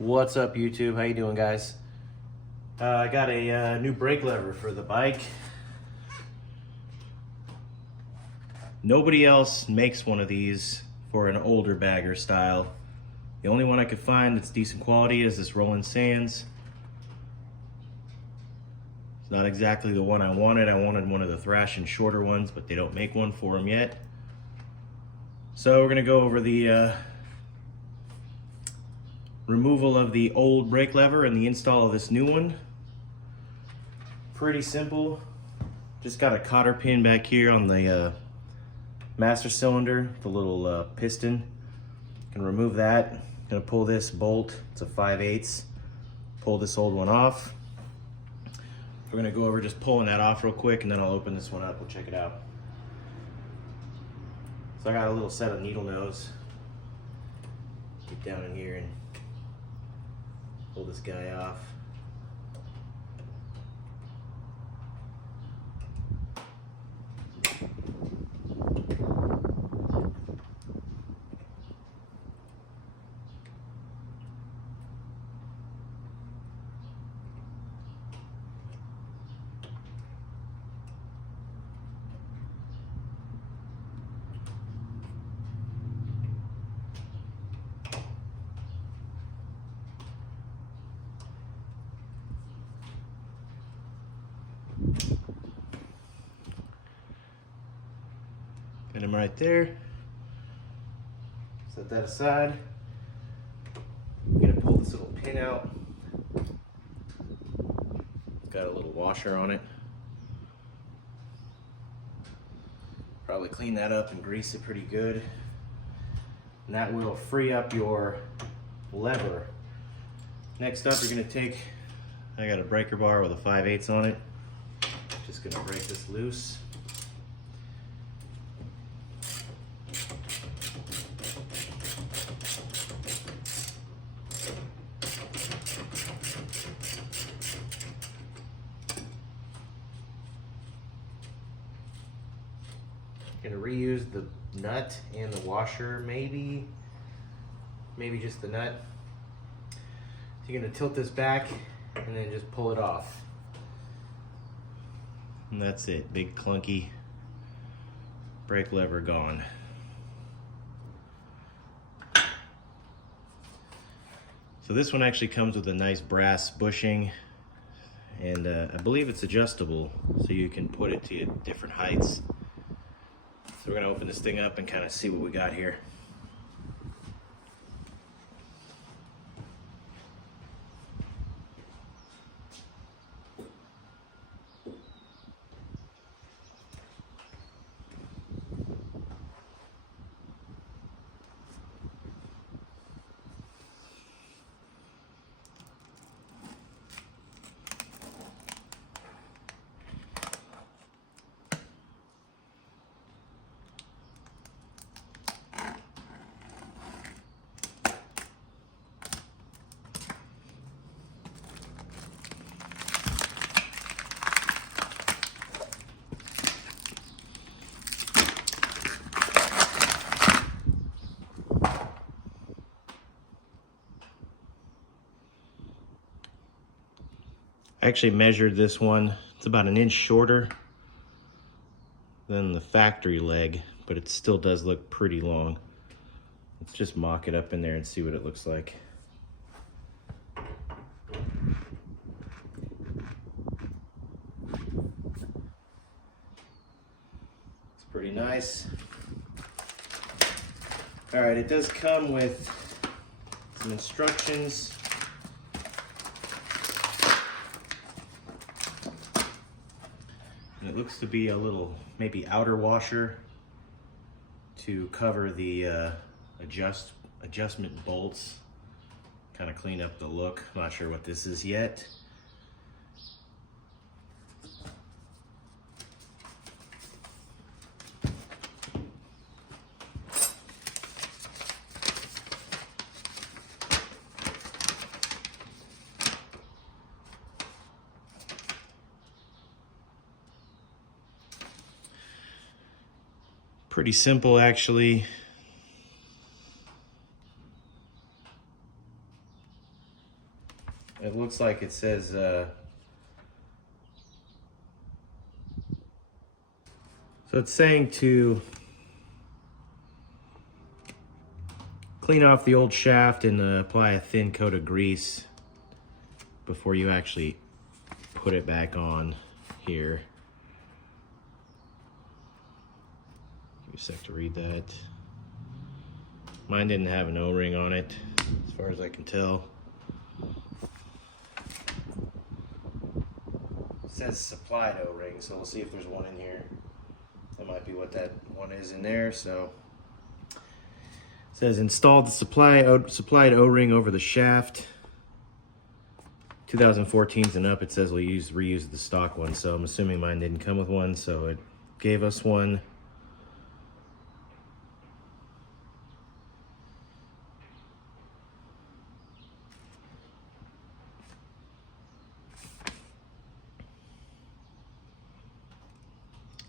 What's up, YouTube? How you doing, guys? I got a new brake lever for the bike. Nobody else makes one of these for an older bagger style. The only one I could find that's decent quality is this Roland Sands. It's not exactly the one I wanted. I wanted one of the thrash and shorter ones, but they don't make one for them yet. So we're gonna go over the removal of the old brake lever and the install of this new one. Pretty simple. Just got a cotter pin back here on the master cylinder, the little piston. Can remove that. Gonna pull this bolt. It's a 5/8. Pull this old one off. We're gonna go over just pulling that off real quick, and then I'll open this one up. We'll check it out. So I got a little set of needle nose. Get down in here and pull this guy off. Get him right there. Set that aside. I'm gonna pull this little pin out. It's got a little washer on it. Probably clean that up and grease it pretty good. And that will free up your lever. Next up, you're gonna take, I got a breaker bar with a 5/8 on it. Just gonna break this loose. Gonna reuse the nut and the washer, maybe just the nut. So you're gonna tilt this back and then just pull it off. And that's it, big clunky brake lever gone. So this one actually comes with a nice brass bushing, and I believe it's adjustable, so you can put it to different heights. So we're gonna open this thing up and kind of see what we got here. I actually measured this one. It's about 1 inch shorter than the factory leg, but it still does look pretty long. Let's just mock it up in there and see what it looks like. It's pretty nice. All right, it does come with some instructions. And it looks to be a little, maybe outer washer to cover the adjustment bolts. Kind of clean up the look. I'm not sure what this is yet. Pretty simple, actually. it looks like it says so it's saying to clean off the old shaft and apply a thin coat of grease before you actually put it back on here. Give me a sec to read that. Mine didn't have an O-ring on it, as far as I can tell. It says supplied O-ring, so we'll see if there's one in here. That might be what that one is in there. So it says install the supplied O-ring over the shaft. 2014s and up, it says we'll reuse the stock one, so I'm assuming mine didn't come with one, so it gave us one.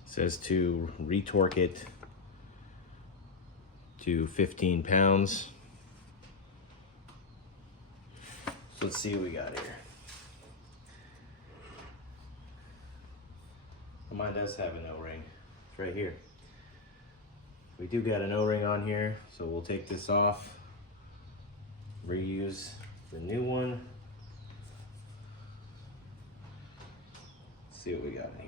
It says to retorque it to 15 pounds. So let's see what we got here. Mine does have an O-ring. It's right here. We do got an O-ring on here, so we'll take this off, reuse the new one. Let's see what we got in here.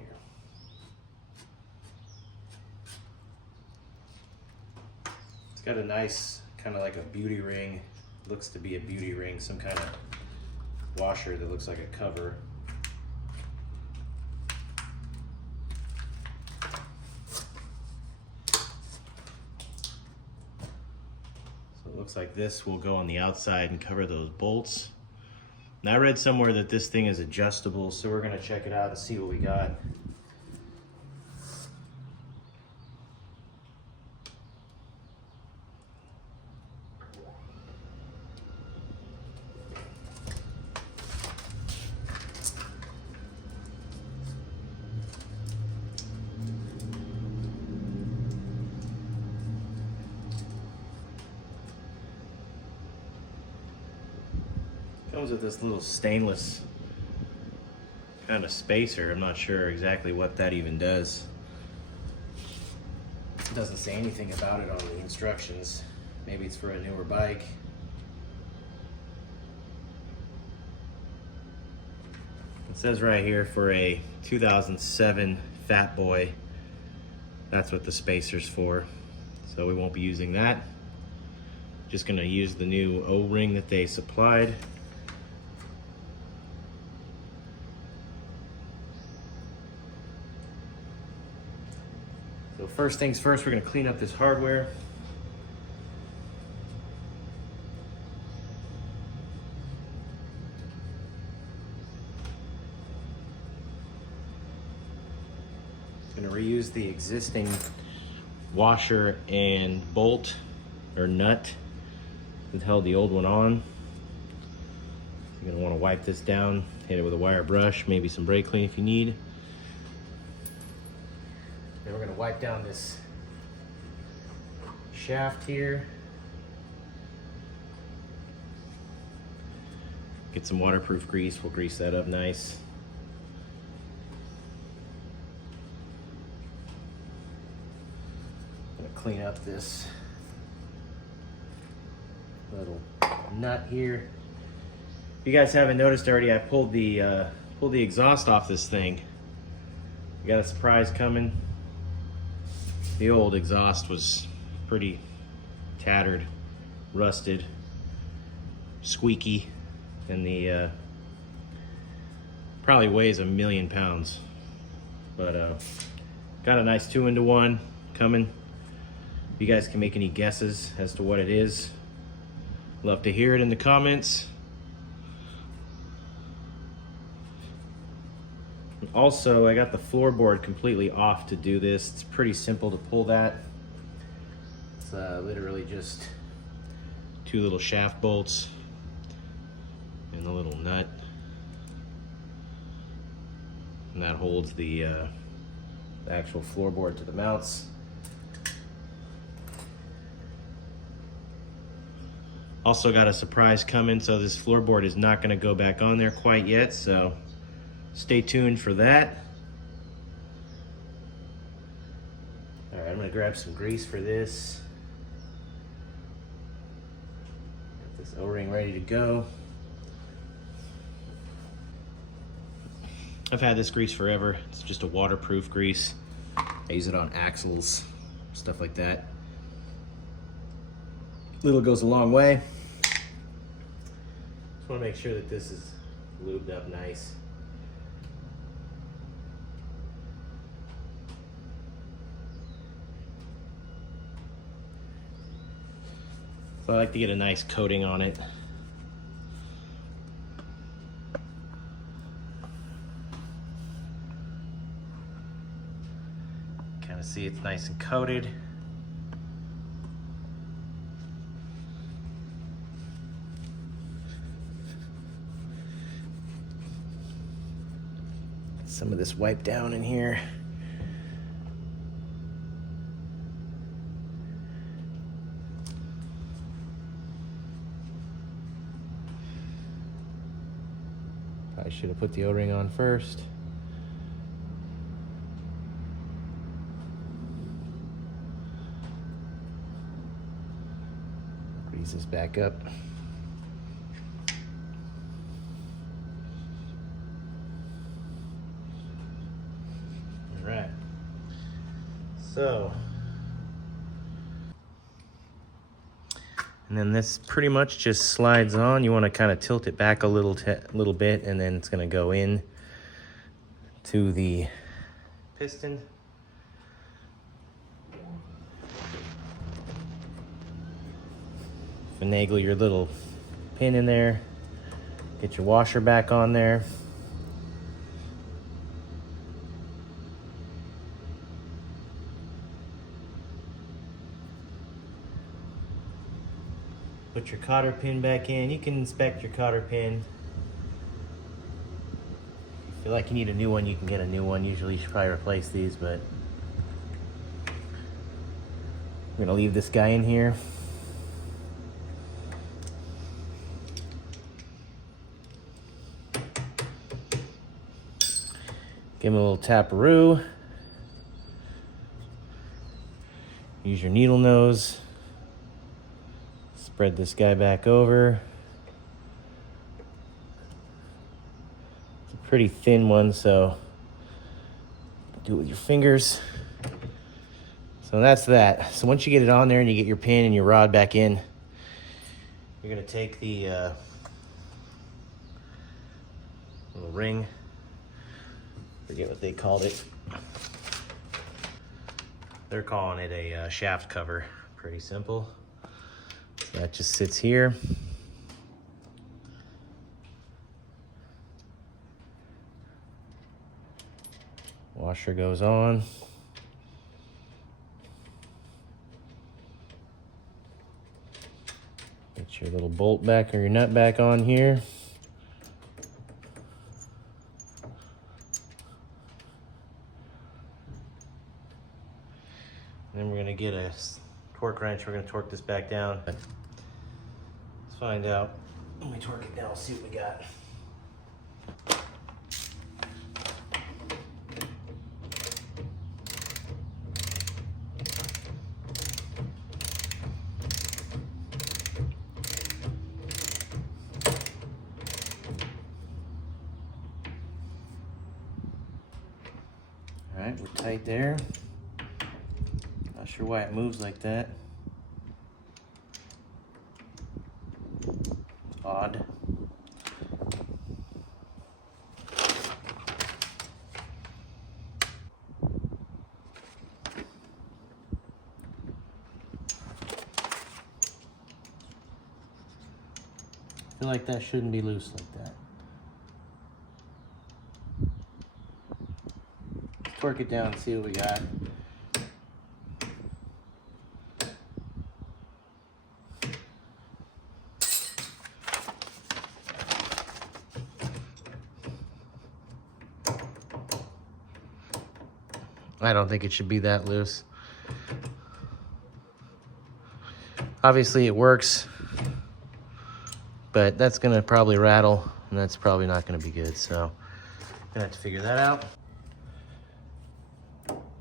It's got a nice, kind of like a beauty ring. Looks to be a beauty ring, some kind of washer that looks like a cover. Looks like this will go on the outside and cover those bolts. Now I read somewhere that this thing is adjustable, so we're gonna check it out and see what we got. Comes with this little stainless kind of spacer. I'm not sure exactly what that even does. It doesn't say anything about it on the instructions. Maybe it's for a newer bike. It says right here for a 2007 Fat Boy, that's what the spacer's for. So we won't be using that. Just gonna use the new O-ring that they supplied. So first things first, we're gonna clean up this hardware. Gonna reuse the existing washer and bolt or nut that held the old one on. You're gonna wanna wipe this down, hit it with a wire brush, maybe some brake clean if you need. Then we're gonna wipe down this shaft here. Get some waterproof grease, we'll grease that up nice. Gonna clean up this little nut here. If you guys haven't noticed already, I pulled the exhaust off this thing. We got a surprise coming. The old exhaust was pretty tattered, rusted, squeaky, and the probably weighs 1,000,000 pounds. But got a nice 2-into-1 coming. If you guys can make any guesses as to what it is, love to hear it in the comments. Also, I got the floorboard completely off to do this. It's pretty simple to pull that. It's literally just 2 little shaft bolts and a little nut. And that holds the actual floorboard to the mounts. Also got a surprise coming, so this floorboard is not gonna go back on there quite yet, so stay tuned for that. All right, I'm gonna grab some grease for this. Got this O-ring ready to go. I've had this grease forever. It's just a waterproof grease. I use it on axles, stuff like that. Little goes a long way. Just want to make sure that this is lubed up nice. So I like to get a nice coating on it. Kind of see it's nice and coated. Some of this wipe down in here. Probably should have put the O-ring on first. Grease this back up. All right. So, and then this pretty much just slides on. You want to kind of tilt it back a little bit, and then it's going to go in to the piston. Finagle your little pin in there. Get your washer back on there. Put your cotter pin back in. You can inspect your cotter pin. If you feel like you need a new one, you can get a new one. Usually you should probably replace these, but I'm gonna leave this guy in here. Give him a little taparoo. Use your needle nose. Spread this guy back over. It's a pretty thin one, so do it with your fingers. So that's that. So once you get it on there and you get your pin and your rod back in, you're gonna take the little ring, forget what they called it. They're calling it a shaft cover. Pretty simple. That just sits here. Washer goes on. Get your little bolt back or your nut back on here. And then we're gonna get a torque wrench. We're gonna torque this back down. Let's find out. Let me torque it down, see what we got. All right, we're tight there. Not sure why it moves like that. Odd. I feel like that shouldn't be loose like that. Let's torque it down and see what we got. I don't think it should be that loose. Obviously it works. but that's gonna probably rattle, and that's probably not gonna be good. So gonna have to figure that out.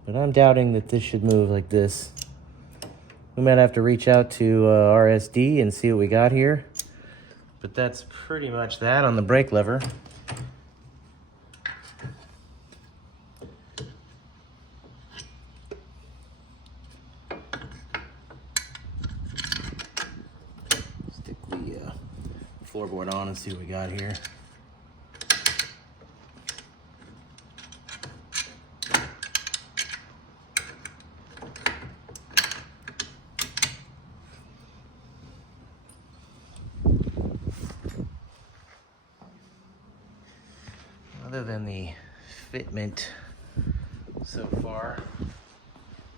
But I'm doubting that this should move like this. We might have to reach out to RSD and see what we got here. But that's pretty much that on the brake lever. Stick the floorboard on and see what we got here. Other than the fitment so far, I'm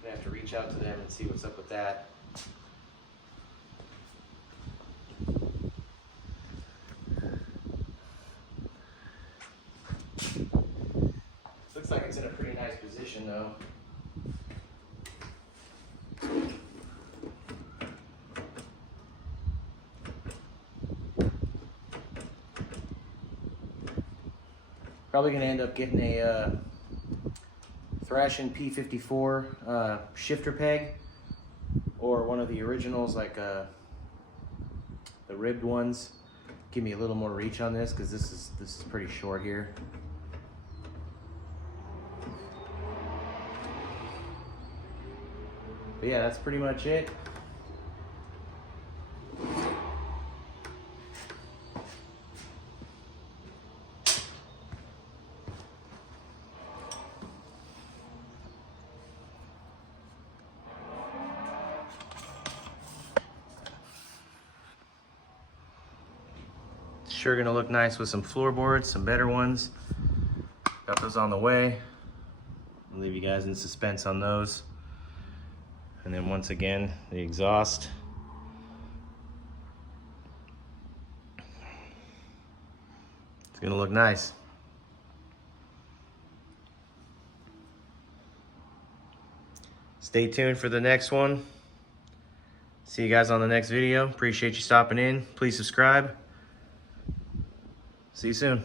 gonna have to reach out to them and see what's up with that. Looks like it's in a pretty nice position though. Probably gonna end up getting a Thrashing P54 shifter peg, or one of the originals, like the ribbed ones. Give me a little more reach on this, because this is pretty short here. But yeah, that's pretty much it. Sure gonna look nice with some floorboards, some better ones. Got those on the way. I'll leave you guys in suspense on those. And then once again, the exhaust. It's gonna look nice. Stay tuned for the next one. See you guys on the next video. Appreciate you stopping in. Please subscribe. See you soon.